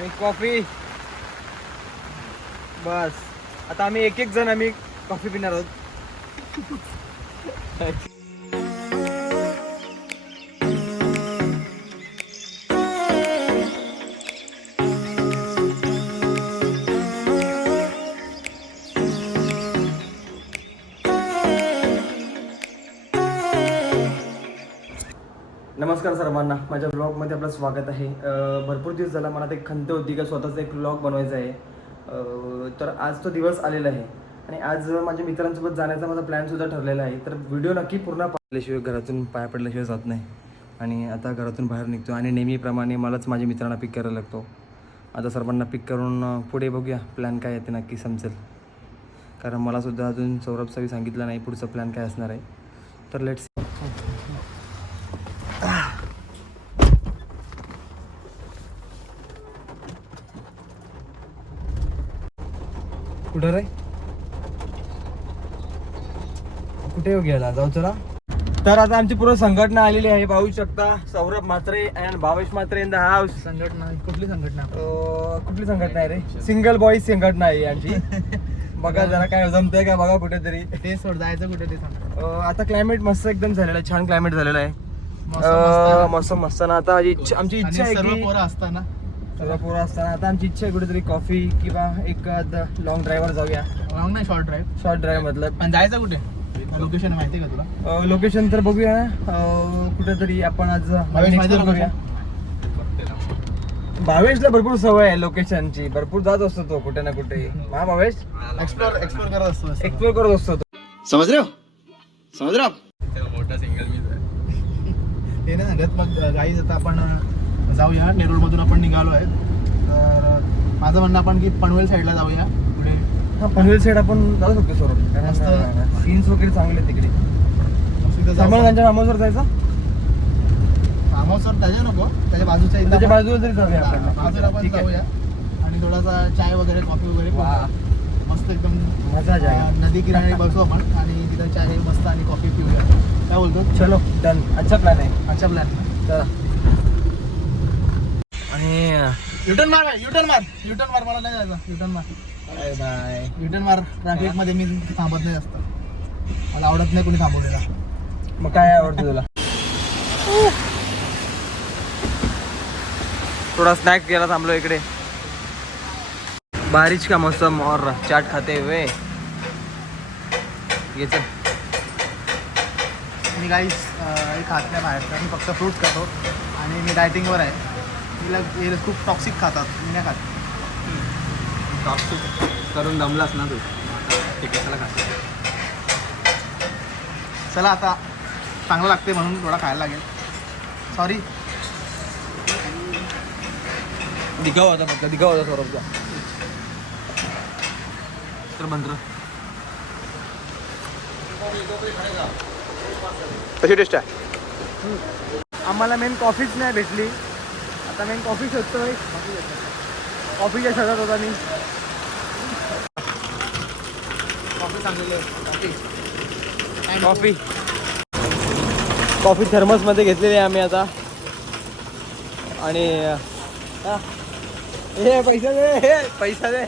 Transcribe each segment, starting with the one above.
आणि कॉफी. बस आता आम्ही एक जण आम्ही कॉफी पिणार आहोत. नमस्कार सर्वांना, माझ्या ब्लॉगमध्ये आपलं स्वागत आहे. भरपूर दिवस झाला मला एक खंत होती का स्वतःचा एक ब्लॉग बनवायचा आहे. तर आज तो दिवस आलेला आहे आणि आज माझ्या मित्रांसोबत जाण्याचा माझा प्लॅनसुद्धा ठरलेला आहे. तर व्हिडिओ नक्की पूर्ण पाहिल्याशिवाय घरातून पाया पडल्याशिवाय जात नाही. आणि आता घरातून बाहेर निघतो आणि नेहमीप्रमाणे मलाच माझ्या मित्रांना पिक करायला लागतो. आता सर्वांना पिक करून पुढे बघूया प्लॅन काय आहे ते नक्की समजेल. कारण मलासुद्धा अजून सौरभ सवी सांगितलं नाही पुढचं प्लॅन काय असणार आहे. तर लेट्स कुठं रे, कुठे येऊ गेला, जाऊ चला. तर आता आमची पूर्ण संघटना आलेली आहे, पाहू शकता. Saurabh Mhatre and Bhavesh Mhatre in the house. संघटना कुठली संघटना? कुठली संघटना आहे रे? सिंगल बॉईज संघटना आहे आमची. बघा जरा काय जमतंय का बघा कुठेतरी. ते सोड, जायचं कुठे ते सांग. आता क्लायमेट मस्त एकदम झालेलं आहे, छान क्लायमेट झालेलं आहे. मस्त मस्त ना. आता आमची इच्छा आहे की पोरं असताना आता आमची इच्छा आहे कुठेतरी कॉफी किंवा एक लॉंग ड्राईव्हवर जाऊया. लॉंग नाही, शॉर्ट ड्राईव्ह मतलब. पण जायचं कुठे? लोकेशन माहिती आहे का तुला? लोकेशन तर बघूया कुठेतरी आपण आज भावेश माहिती आहे करूया. भावेशला भरपूर सवय आहे लोकेशनची, भरपूर जात असतो तो कुठे ना कुठे. हा भावेश एक्सप्लोर करत असतो. एक्सप्लोर करत असतो तो. समझ रहे हो मोठा सिंगल मीच आहे ते ना सांगत. मग गाईज आता आपण जाऊया. नेरूळ मधून आपण निघालो आहे. तर माझं म्हणणं आपण की पनवेल साईडला जाऊया पुढे. हा, पनवेल साईड आपण जाऊ शकतो सर. मस्त. सीन्स वगैरे चांगले तिकडे. तिथं जाऊ. सलमानखानच्या नामावर जायचं. फार्महाऊसवर त्याच्या नको, त्याच्या बाजूच्या इथं त्याच्या आपण- बाजूला तरी जाऊया बाजूला आपण. आपण ठीक आहे, जाऊया आणि थोडासा चाय वगैरे, कॉफी वगैरे वा. पिऊया. मस्त एकदम मजा जाएगा. नदी किनारी बसू आपण आणि तिथं चाय मस्त आणि कॉफी पिऊया. काय बोलतो? चलो डन. अच्छा प्लॅन आहे. अच्छा प्लॅन. चला. आणि युटर्न मार, युटर्न मार. मला नाही जायचं. युटर्न मार. Bye bye. युटर्न मार. ट्रॅफिक मध्ये मी थांबत नाही जास्त. मला आवडत नाही कोणी थांबवलेला. मग काय आवडतं तुला? थोड़ा स्नैक्स गेला थांबलो इकडे. बारिश का मौसम और चाट खाते हुए ये चल. मी काहीच एक खात नाही बाहेरचं. मी फक्त फ्रूट्स खातो आणि मी डायटिंगवर आहे. हे खूप टॉक्सिक खातात, मी नाही खात. करून दमलास ना तू, ठीक आहे. चला का चला आता चांगलं लागते म्हणून थोडा खायला लागेल. सॉरी. दिखावा होता सौरभचा. तर मंत्र कशी टेस्ट आहे? आम्हाला मेन कॉफीच नाही भेटली. आता मेन कॉफी शोधतोय. कॉफीच्या शोधात होता मी. कॉफी चांगली कॉफी थर्मसमध्ये घेतलेली आहे आम्ही आता. आणि हे पैसा दे.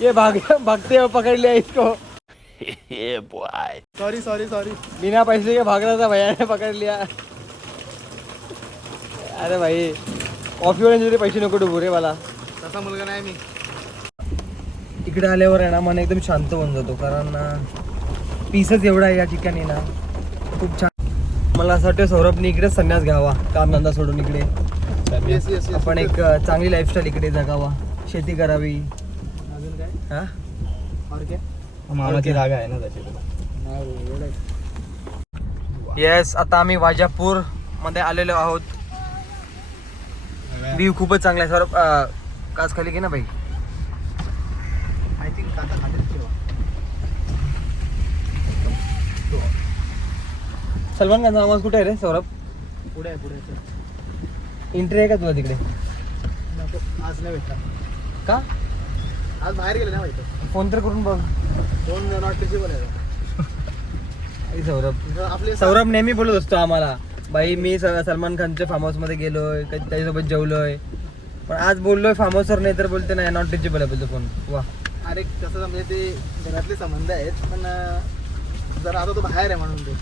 ये भागते हुए पकड़ लिया इसको. सॉरी. बिना पैसे के भाग रहा था, भैया ने पकड़ लिया. अरे भाई, कॉफी वाले पैसे नको डुबू रे मला. तसा मुलगा नाही मी. इकडे आल्यावर आहे ना मन एकदम शांत होऊन जातो. कारण पीसच एवढा आहे या ठिकाणी ना, खूप छान. मला असं वाटतं सौरभने इकडे संन्यास घ्यावा, कामधंदा सोडून इकडे. येस. आपण एक चांगली लाईफस्टाईल इकडे जगावा, शेती करावी. अजून काय? हा, और काय? मामाची जागा आहे ना त्याची. येस. आता आम्ही वाजापूर मध्ये आलेलो आहोत. व्ह्यू खूपच चांगला आहे. सौरभ काच खाली घे ना भाई. आय थिंक आता खाली ठेवा. सलमान खानचा आवाज कुठे आहे रे सौरभ? पुढे आहे. एंट्री आहे का तुला तिकडे? नको, आज नाही भेटला. का? आज बाहेर गेले ना माहिती. फोन तर करून बघ. दोन नॉट रिचेबल आहे. अरे सौरभ आपले सौरभ नेहमी बोलत असतो आम्हाला, भाई मी सलमान खानच्या फार्म हाऊस मध्ये गेलोय, त्याच्यासोबत जेवलोय. पण आज बोललोय फार्म हाऊसवर नाही तर बोलते नाही नॉट रिचेबल आहे बोलतो फोन. वा अरे कसं म्हणजे ते घरातले संबंध आहेत पण जरा आता तो बाहेर आहे म्हणून ते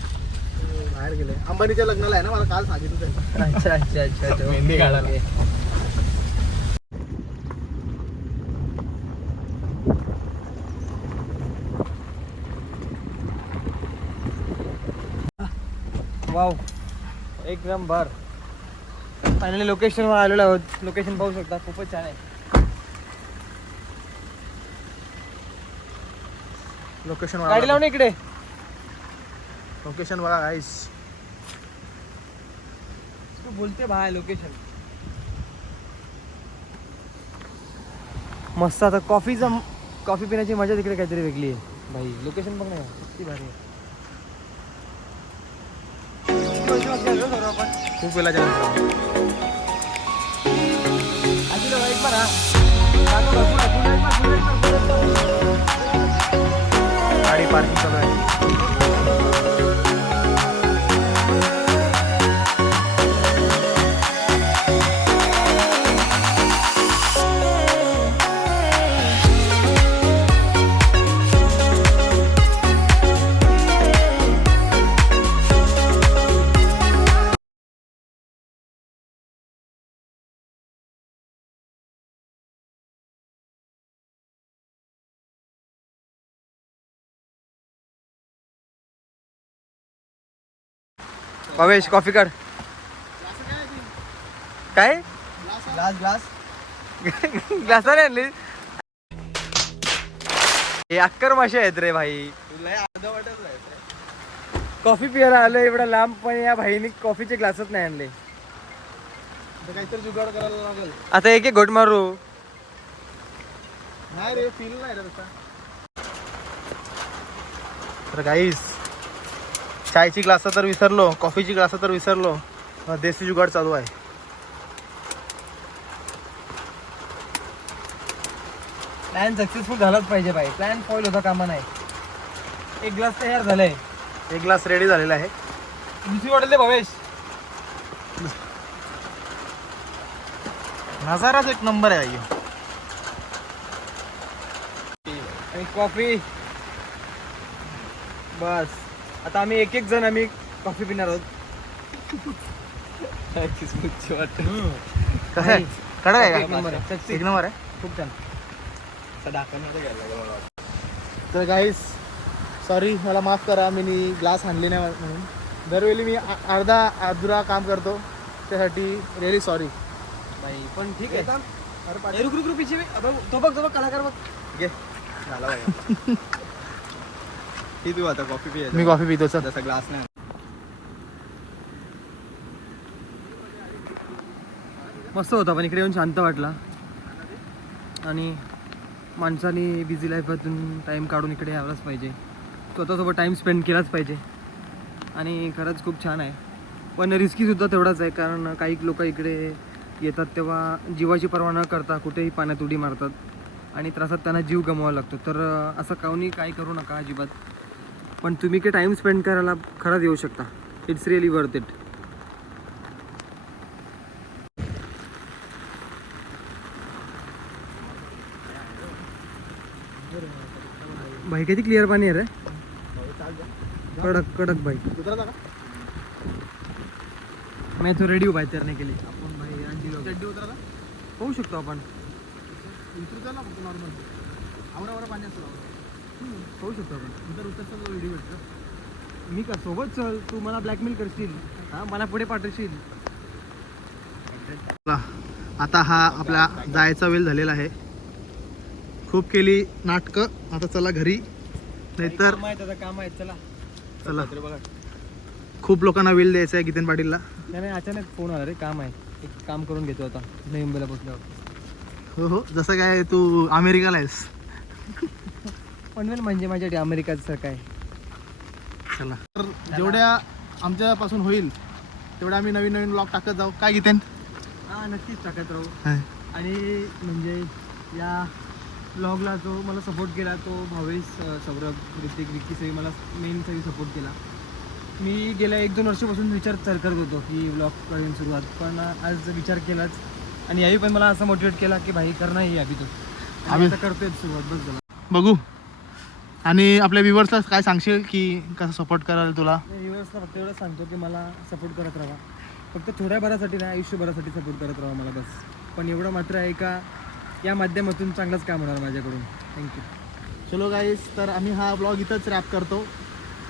बाहेर गेले. अंबानीच्या लग्नाला आहे ना, मला काल सांगितलं त्यांनी. अच्छा अच्छा अच्छा अच्छा मेहंदी काढायला. वाव एक नंबर. फायनली लोकेशनवर आलेलो आहोत. लोकेशन पाहू शकता खूपच छान आहे. लोकेशन गाडी लावून इकडे. लोकेशन बघा गाईस. तू बोलते भाई लोकेशन मस्त. आता कॉफी पिण्याची मजा तिकडे काहीतरी वेगळी आहे भाई. लोकेशन बघ ना किती भारी आहे. किती वर्ष आलो सर्व आपण. खूप वेळाच्या नंतर आजीला वाईट मारा. काका भरपूर आहे. पुढे एक मार, पुढे एक मार, पुढे एक मार. गाडी पार्किंग चालू आहे. भावेश कॉफी काढ. काय ग्लास ग्लास ग्लासाने आणली. हे अक्कर मासे आहेत रे भाई. अर्धा वाटत नाही. कॉफी प्यायला आलं एवढा लांब पण या भाईने कॉफीचे ग्लासच नाही आणले. तर काहीतरी जुगाड करायला लागेल. आता एक एक घोट मारू. नाही रे, फील नाही रे तसा. तर गाईस चायची ग्लास तर विसरलो, कॉफीची ग्लास तर विसरलो. देसी जुगाड चालू आहे. प्लॅन सक्सेसफुल झालाच पाहिजे भाई. प्लॅन फॉईल होता कामा नाही. एक ग्लास तयार झालाय. एक ग्लास रेडी झालेला आहे. दुसरी बॉटल दे भावेश. नजाराच एक नंबर आहे. आणि कॉफी. बस आता आम्ही एक एक जण आम्ही कॉफी पिणार आहोत. कसं आहे? कडक आहे एक का? नंबर आहे. सक्सेस. एक नंबर आहे. खूप छान. तर गाईस सॉरी, मला माफ करा, मी ग्लास आणले नाही म्हणून. दरवेळी मी अर्धा अधुरा काम करतो, त्यासाठी रिअली सॉरी. भाई पण ठीक आहे. ए, रुक रुक रुक पिछे तो बघ कलाकार बघ. घे झाला बघा. ही तू आता कॉफी पिय. मी कॉफी पितो सर. जसा ग्लास नाही. मस्त होता पण इकडे येऊन शांत वाटला. आणि माणसाने बिझी लाईफातून टाईम काढून इकडे यायलाच पाहिजे. स्वतःसोबत टाईम स्पेंड केलाच पाहिजे. आणि खरंच खूप छान आहे. पण रिस्कीसुद्धा तेवढाच आहे, कारण काही लोक इकडे येतात तेव्हा जीवाची पर्वा न करता कुठेही पाण्यात उडी मारतात आणि त्रासात त्यांना जीव गमवावा लागतो. तर असं कोणी काही करू नका अजिबात. पण तुम्ही काही टाईम स्पेंड करायला खरंच येऊ शकता. It's really worth it. भाई किती क्लिअर पाणी आहे रे. कडक कडक भाई. उतरता का? मैं तो रेडी हूँ भाई तैरने के लिए. आपण भाई चड्डी उतरता? होऊ शकतो आपण. उतरता ना फक्त नॉर्मल. आवरा पाणी असतं. होऊ शकतो आपण. उतरता व्हिडिओ भेटतो. मी का सोबत चल. तू मला ब्लॅकमेल करशील. हां मला पुढे पाठवशील. आता हा आपला जायचा वेळ झालेला आहे. खूप केली नाटकं, आता चला घरी. नाहीतर काम आहेत. चला चला. बघा. खूप लोकांना वेळ द्यायचा आहे गीतेन पाटीलला. नाही अचानक फोन आला रे. काम आहे. एक काम करून घेतो आता नवी मुंबईला पोचल्यावर. हो हो, जसं काय तू अमेरिकाला आहेस. पनवेल म्हणजे माझ्यासाठी अमेरिकाचं काय. चला, तर जेवढ्या आमच्यापासून होईल तेवढ्या आम्ही नवीन नवीन ब्लॉग टाकत जाऊ. काय गीतेन? हां नक्कीच टाकत राहू. हां. आणि म्हणजे या ब्लॉगला जो मला सपोर्ट केला तो भावेश, सौरभ, ऋतिक, विक्की सगळी मला मेन सगळी सपोर्ट केला. मी गेल्या 1-2 वर्षापासून विचार करत होतो की ब्लॉग करेन सुरुवात, पण आज विचार केलाच आणि यावी पण मला असं मोटिवेट केला की भाई कर नाही अभि तू आम्ही- आता करतोय सुरुवात बस झाला. बघू. आणि आपल्या व्ह्युअर्सला काय सांगशील की कसं सपोर्ट कराल तुला? व्ह्युअर्सला फक्त एवढं सांगतो की मला सपोर्ट करत राहा, फक्त थोड्या भरासाठी नाही आयुष्यभरासाठी सपोर्ट करत राहा मला बस. पण एवढं मात्र आहे का या माध्यमातून चांगलंच काम होणार माझ्याकडून. थँक्यू. चलो गाईस, तर आम्ही हा ब्लॉग इथंच रॅप करतो.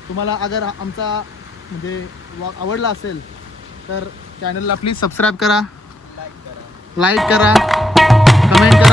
तुम्हाला अगर आमचा म्हणजे ब्लॉग आवडला असेल तर चॅनलला प्लीज सबस्क्राईब करा, लाईक करा, कमेंट करा.